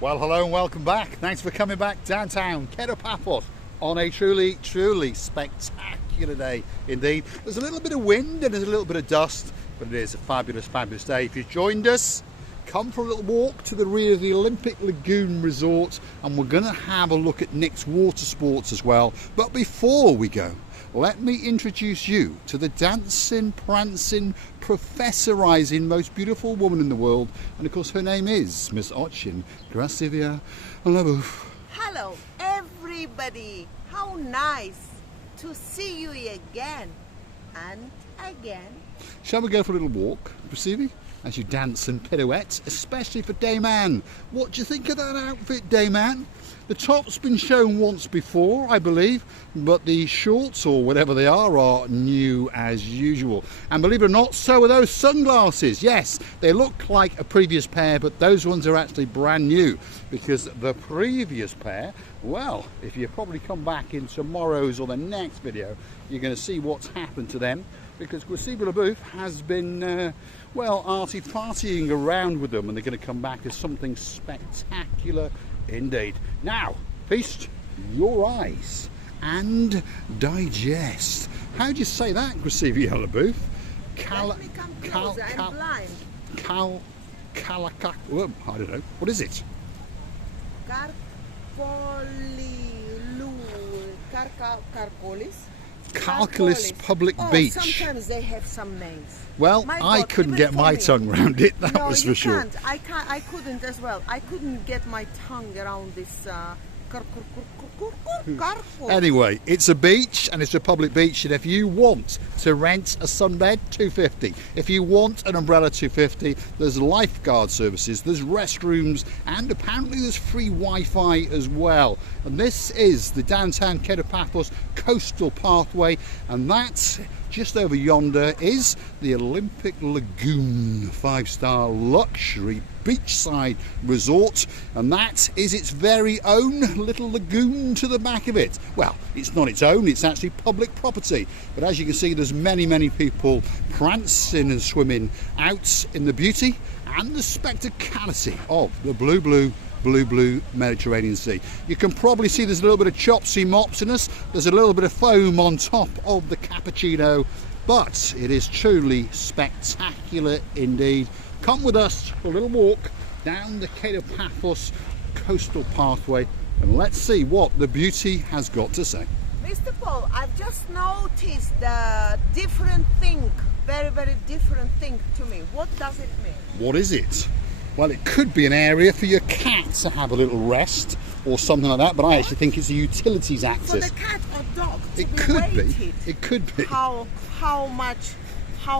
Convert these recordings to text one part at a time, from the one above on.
Well, hello and welcome back. Thanks for coming back downtown Kato Paphos on a truly spectacular day indeed. There's a little bit of wind and there's a little bit of dust, but it is a fabulous day. If you've joined us, come for a little walk to the rear of the Olympic Lagoon Resort, and we're going to have a look at Nick's water sports as well. But before we go, let me introduce you to the dancing, prancing, professorizing, most beautiful woman in the world. And of course her name is Miss Ochin Gracivia Labuf. Hello everybody, how nice to see you again and again. Shall we go for a little walk, Gracivia, as you dance and pirouette, especially for Dayman? What do you think of that outfit, Dayman? The top's been shown once before, I believe, but the shorts, or whatever they are new as usual. And believe it or not, so are those sunglasses. Yes, they look like a previous pair, but those ones are actually brand new, because the previous pair, well, if you probably come back in tomorrow's or the next video, you're going to see what's happened to them, because Gracivia Labuf has been, well, arty-fartying around with them, and they're going to come back as something spectacular indeed. Now, feast your eyes and digest. How do you say that, Gracivia Labuf? Let me come closer, I'm blind. I don't know. What is it? Calculus Public Beach. Sometimes they have some names. Well, I couldn't get my tongue around it, that was for sure. I couldn't as well. I couldn't get my tongue around this Anyway, it's a beach and it's a public beach, and if you want to rent a sunbed, $250. If you want an umbrella, $250. There's lifeguard services, there's restrooms, and apparently there's free Wi-Fi as well. And this is the downtown Kato Paphos Coastal Pathway, and that's just over yonder is the Olympic Lagoon 5-star luxury beachside resort, and that is its very own little lagoon to the back of it. Well, it's not its own, it's actually public property, but as you can see, there's many people prancing and swimming out in the beauty and the spectacality of the blue Mediterranean Sea. You can probably see there's a little bit of chopsy mopsiness, there's a little bit of foam on top of the cappuccino, but it is truly spectacular indeed. Come with us for a little walk down the Kato Paphos Coastal Pathway, and let's see what the beauty has got to say. Mr. Paul, I've just noticed the different thing, very different thing to me. What does it mean? What is it? Well, it could be an area for your cat to have a little rest or something like that, but I actually think it's a utilities access. For the cat or dog to it be could weighted. be. It could be. How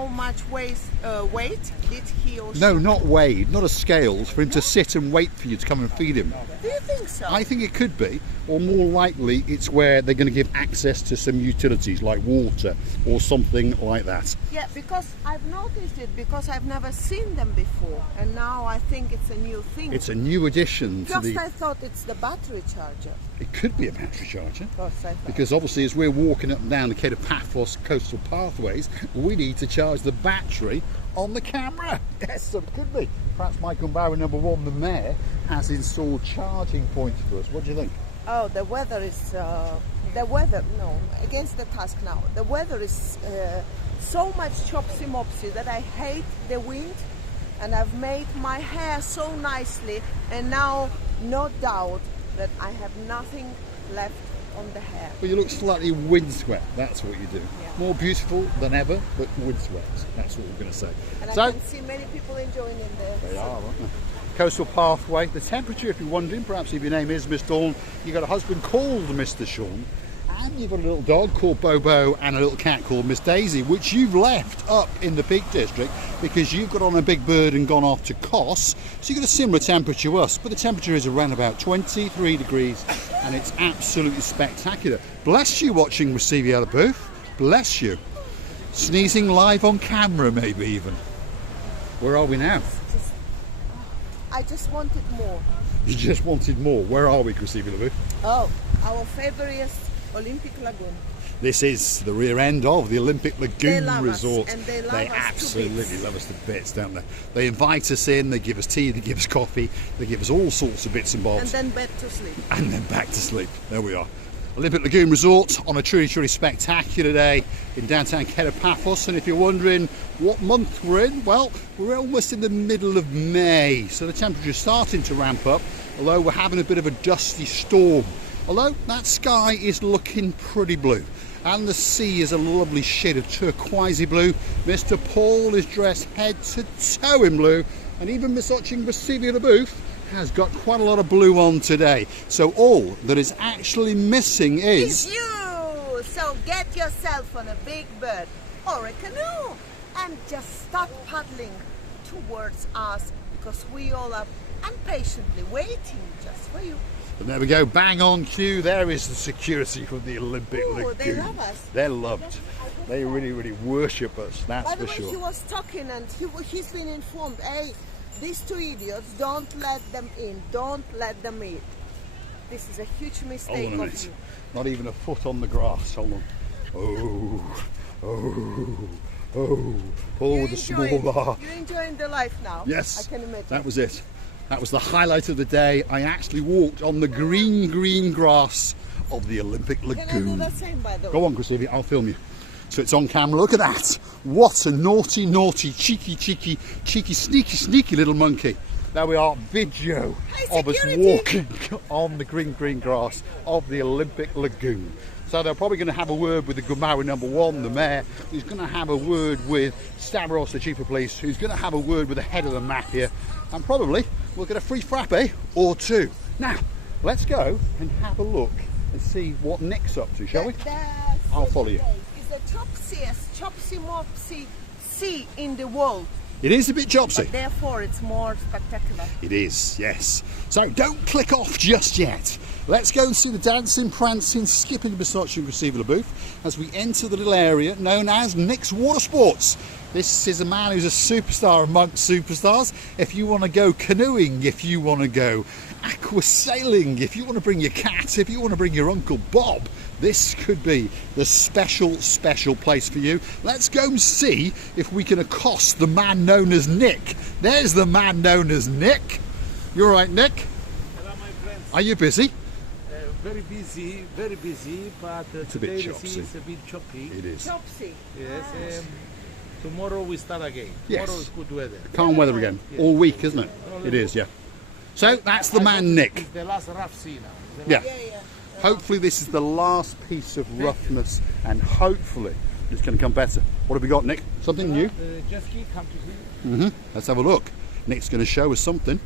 much weight did he or she? No, not weighed, not a scales, for him to sit and wait for you to come and feed him. Do you think so? I think it could be, or more likely it's where they're going to give access to some utilities like water or something like that. Yeah, because I've noticed it, because I've never seen them before, and now I think it's a new thing. It's a new addition to the... I thought it's the battery charger. It could be a battery charger, because obviously as we're walking up and down the Kato Paphos Coastal Pathways, we need to charge the battery on the camera. Yes, so it could be. Perhaps Michael Barrow, number one, the mayor, has installed charging points for us. What do you think? Oh, the weather is... against the task now. The weather is so much chopsy-mopsy that I hate the wind, and I've made my hair so nicely, and now no doubt that I have nothing left on the hair. Well, you look slightly windswept, that's what you do. Yeah. More beautiful than ever, but windswept. That's what we're going to say. And so, I can see many people enjoying in there. They are, aren't they? Coastal Pathway. The temperature, if you're wondering, perhaps if your name is Miss Dawn, you've got a husband called Mr. Sean, and you've got a little dog called Bobo and a little cat called Miss Daisy, which you've left up in the Peak District because you've got on a big bird and gone off to Kos. So you've got a similar temperature to us, but the temperature is around about 23 degrees, and it's absolutely spectacular. Bless you watching Gracivia Labuf. Bless you. Sneezing live on camera, maybe even. Where are we now? I just wanted more. You just wanted more. Where are we, Gracivia Labuf? Oh, our favorite Olympic Lagoon. This is the rear end of the Olympic Lagoon love us, Resort. and they love us to absolutely bits. love us to bits, don't they? They invite us in, they give us tea, they give us coffee, they give us all sorts of bits and bobs. And then back to sleep. And then back to sleep. There we are. Olympic Lagoon Resort on a truly, truly spectacular day in downtown Kato Paphos. And if you're wondering what month we're in, well, we're almost in the middle of May. So the temperature's starting to ramp up, although we're having a bit of a dusty storm. Although that sky is looking pretty blue. And the sea is a lovely shade of turquoisey blue. Mr. Paul is dressed head to toe in blue. And even Miss Oching Booth has got quite a lot of blue on today. So all that is actually missing is you! So get yourself on a big bird or a canoe and just start paddling towards us, because we all are impatiently waiting just for you. And there we go, bang on cue. There is the security from the Olympic Lagoon. They love us. They're loved. They really, really worship us, that's By the for way, sure. he was talking and he's been informed, hey, these two idiots, don't let them in, don't let them in. This is a huge mistake Hold on a of minute. you. Not even a foot on the grass. Hold on. Oh, oh, oh. Paul with the small bar. You're enjoying the life now. Yes, I can imagine. that was it. That was the highlight of the day. I actually walked on the green, green grass of the Olympic Lagoon. Can I do the same, by the way? Go on, Christine, I'll film you. So it's on camera. Look at that. What a naughty, naughty, cheeky, cheeky, cheeky, sneaky, sneaky little monkey. There we are, video Hi, of us security. walking on the green, green grass of the Olympic Lagoon. So they're probably going to have a word with the Gumari #1, the mayor, who's going to have a word with Stavros, the chief of police, who's going to have a word with the head of the mafia, and probably we'll get a free frappe or two. Now, let's go and have a look and see what Nick's up to, shall we? I'll follow you. It's the chopsiest, chopsy-mopsy sea in the world. It is a bit chopsy. But therefore, it's more spectacular. It is, yes. So don't click off just yet. Let's go and see the dancing, prancing, skipping, besotching receiver booth as we enter the little area known as Nick's Water Sports. This is a man who's a superstar amongst superstars. If you want to go canoeing, if you want to go aqua sailing, if you want to bring your cat, if you want to bring your Uncle Bob, this could be the special, special place for you. Let's go and see if we can accost the man known as Nick. There's the man known as Nick. You all right, Nick? Hello, my friends. Are you busy? Very busy, but It's a bit today the choppy. sea is a bit choppy. It is. Chopsy. Yes, tomorrow we start again. Yes. Tomorrow is good weather. Calm weather again. All week, isn't it? It is, yeah. So that's the man Nick. It's the last rough sea now. The Yeah. Yeah. Hopefully this is the last piece of roughness, and hopefully it's going to come better. What have we got, Nick? Something new? The jet ski come to see. Let's have a look. Nick's going to show us something.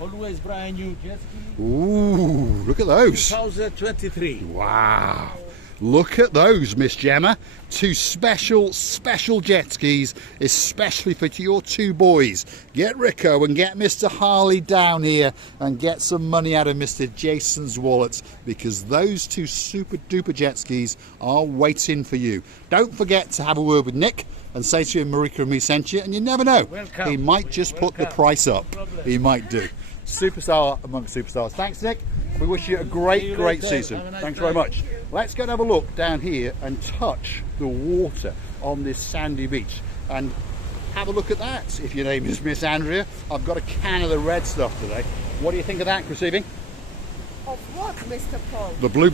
Always brand new jet ski. Ooh, look at those. 2023. Wow. Look at those, Miss Gemma. Two special jet skis, especially for your two boys. Get Rico and get Mr. Harley down here and get some money out of Mr. Jason's wallet, because those two super duper jet skis are waiting for you. Don't forget to have a word with Nick and say to him Marika and me sent you, and you never know. Welcome. He might just put the Welcome. price up. No problem. He might do. Superstar amongst superstars. Thanks, Nick. We wish you a great, See you great later. season. Have a nice Thanks day. very much. Let's go and have a look down here and touch the water on this sandy beach and have a look at that. If your name is Miss Andrea, I've got a can of the red stuff today. What do you think of that, Christine? Of what, Mr. Paul? The blue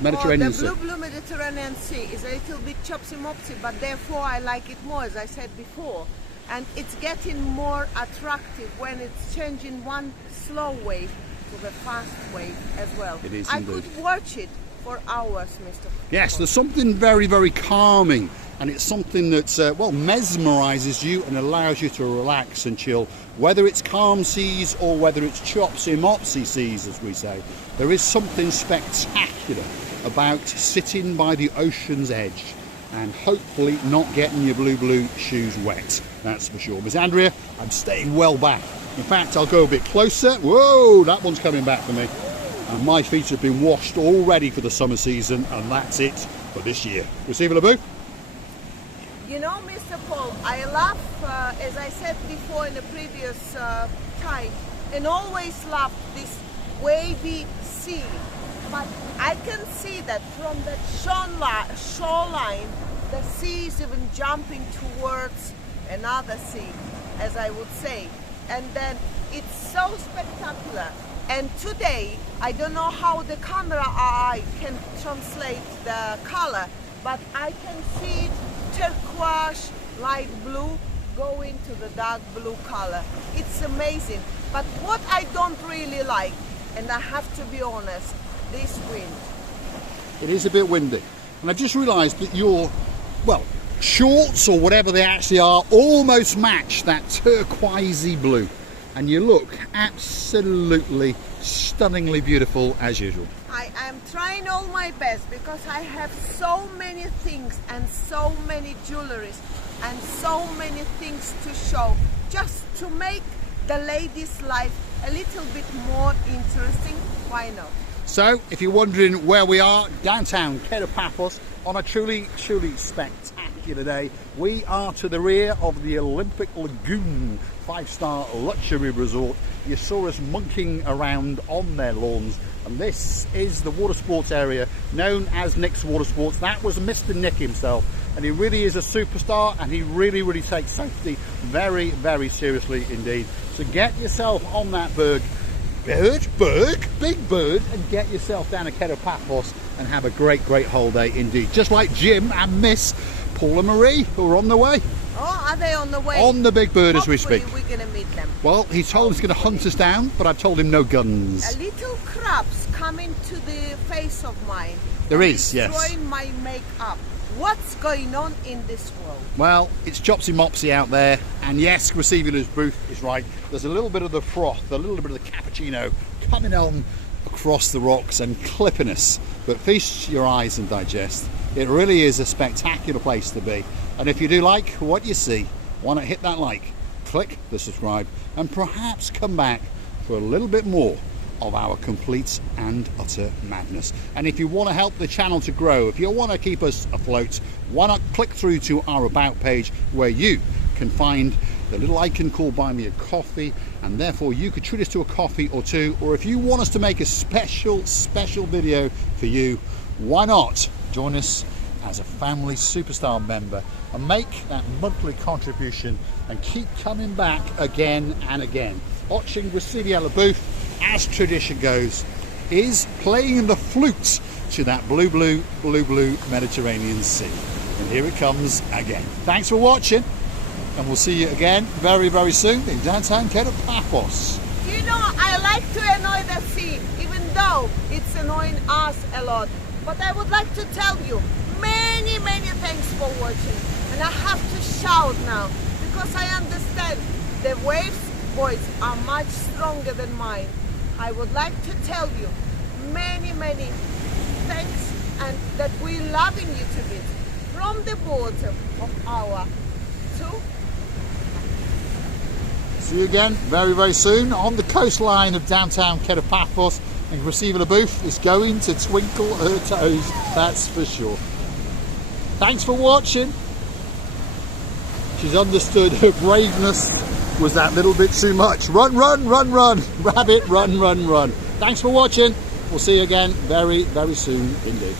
Mediterranean Sea. The blue Mediterranean Sea is a little bit chopsy-mopsy, but therefore I like it more, as I said before. And it's getting more attractive when it's changing one slow wave to the fast wave as well. It is I indeed. could watch it for hours, Mr. Paul. Yes, there's something very, very calming, and it's something that, mesmerises you and allows you to relax and chill. Whether it's calm seas or whether it's chopsy-mopsy seas, as we say, there is something spectacular about sitting by the ocean's edge and hopefully not getting your blue shoes wet. That's for sure. Miss Andrea, I'm staying well back. In fact, I'll go a bit closer. Whoa, that one's coming back for me. And my feet have been washed already for the summer season, and that's it for this year. Receiver LeBou? You know, Mr. Paul, I love, as I said before in the previous time, and always loved this wavy sea. But I can see that from the shoreline, the sea is even jumping towards another sea, as I would say. And then it's so spectacular. And today, I don't know how the camera eye can translate the color, but I can see turquoise, light blue, going to the dark blue color. It's amazing. But what I don't really like, and I have to be honest, this wind. It is a bit windy. And I've just realised that your, well, shorts or whatever they actually are almost match that turquoisey blue. And you look absolutely stunningly beautiful as usual. I am trying all my best because I have so many things and so many jewelries and so many things to show, just to make the ladies' life a little bit more interesting. Why not? So, if you're wondering where we are, downtown Kato Paphos, on a truly spectacular day, we are to the rear of the Olympic Lagoon 5-star luxury resort. You saw us monkeying around on their lawns, and this is the water sports area known as Nick's Water Sports. That was Mr. Nick himself, and he really is a superstar, and he really takes safety very seriously indeed. So get yourself on that big bird, and get yourself down to Kato Paphos and have a great holiday indeed. Just like Jim and Miss Paula Marie, who are on the way. Oh, are they on the way? On the big bird as we Hopefully speak. We're going to meet them. Well, he told us he's going to hunt us down, but I've told him no guns. A little crabs coming to the face of mine. There is, yes. Destroying my makeup. What's going on in this world? Well, it's Chopsy Mopsy out there, and yes, Receiver's booth is right. There's a little bit of the froth, a little bit of the cappuccino coming on across the rocks and clipping us. But feast your eyes and digest. It really is a spectacular place to be. And if you do like what you see, why not hit that like, click the subscribe, and perhaps come back for a little bit more of our complete and utter madness. And if you want to help the channel to grow, if you want to keep us afloat, why not click through to our About page, where you can find the little icon called Buy Me a Coffee, and therefore you could treat us to a coffee or two. Or if you want us to make a special video for you, why not join us as a family superstar member and make that monthly contribution and keep coming back again and again. Watching Receiver booth, as tradition goes, is playing the flute to that blue Mediterranean Sea. And here it comes again. Thanks for watching, and we'll see you again very soon in downtown Kato Paphos. You know, I like to annoy the sea, even though it's annoying us a lot. But I would like to tell you, many thanks for watching. And I have to shout now, because I understand the waves' voice are much stronger than mine. I would like to tell you many thanks, and that we're loving you to bits from the bottom of our two. See you again very soon on the coastline of downtown Kato Paphos, and Receiver booth is going to twinkle her toes, that's for sure. Thanks for watching. She's understood her braveness was that little bit too much. Run, rabbit, run. Thanks for watching. We'll see you again very soon indeed.